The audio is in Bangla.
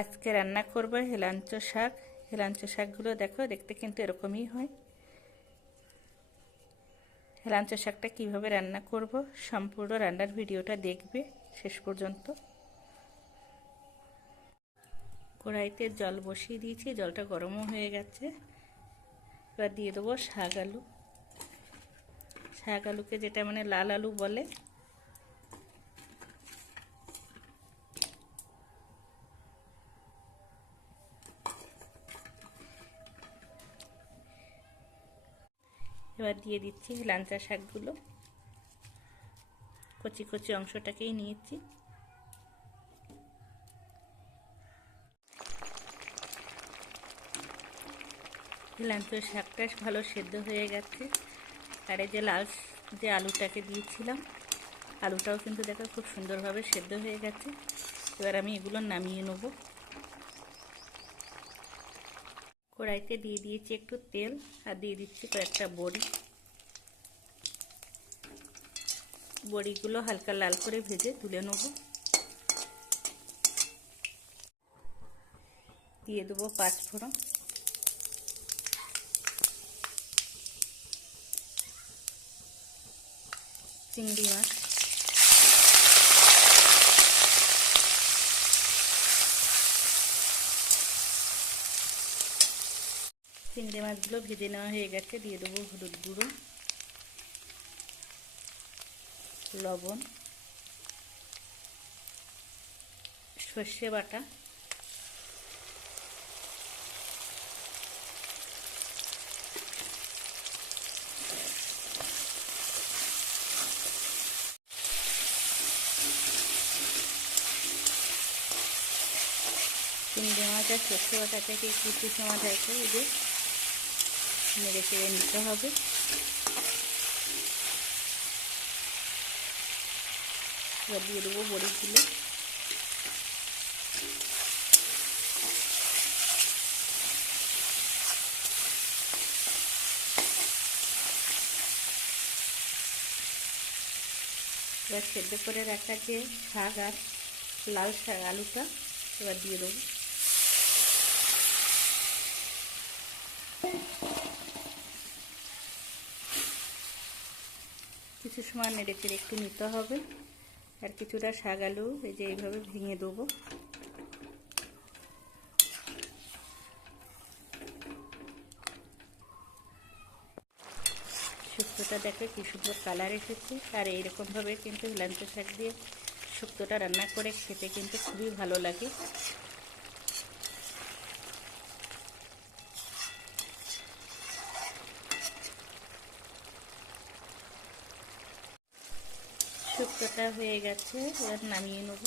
আজকে রান্না করব হেলাঞ্চ শাক। হেলাঞ্চ শাকগুলো দেখো, দেখতে কিন্তু এরকমই হয়। হেলাঞ্চ শাকটা কীভাবে রান্না করব সম্পূর্ণ রান্নার ভিডিওটা দেখবে শেষ পর্যন্ত। কড়াইতে জল বসিয়ে দিয়েছি, জলটা গরমও হয়ে গেছে। এবার দিয়ে দেবো শাক আলু। শাক আলুকে যেটা মানে লাল আলু বলে এবার দিয়ে দিচ্ছি লাঞ্চা শাকগুলো। কচি কচি অংশটাকেই নিয়েছি। লাঞ্চা শাকটা ভালো সেদ্ধ হয়ে গেছে। আর এই যে লাল যে আলুটাকে দিয়েছিলাম, আলুটাও কিন্তু দেখো খুব সুন্দরভাবে সেদ্ধ হয়ে গেছে। এবার আমি এগুলো নামিয়ে নেব। কড়াইতে দিয়ে দিয়েছি একটু তেল আর দিয়ে দিচ্ছি কয়েকটা বড়ি। বড়িগুলো হালকা লাল করে ভেজে তুলে নেব। দিয়ে দেবো পাঁচফোড়ন চিংড়ি মাছ। চিংড়ি মাছগুলো ভেজে নেওয়া হয়ে গেছে, দিয়ে দেবো হলুদ গুঁড়ো, লবণ, সর্ষে বাটা, চিংড়ি মাছ আর সর্ষে বাটাটাকে কিছু সময় এই যে। নেড়ে চেড়ে নিতে হবে। এবার দিয়ে দেবো বড়িগুলো এবার সেদ্ধ করে রাখা যে শাক আর লাল শাক, আলুটা, এবার দিয়ে দেবো। কিছু সময় নেড়ে চেড়ে একটু নিতে হবে। আর কিছুটা শাক আলু এই যে এইভাবে ভেঙে দেবো। শুক্তোটা দেখে কি সুন্দর কালার এসেছে। আর এইরকমভাবে কিন্তু লাঞ্চ শাক দিয়ে শুক্তোটা রান্না করে খেতে কিন্তু খুবই ভালো লাগে। শুক্তোটা হয়ে গেছে এবার নামিয়ে নেব।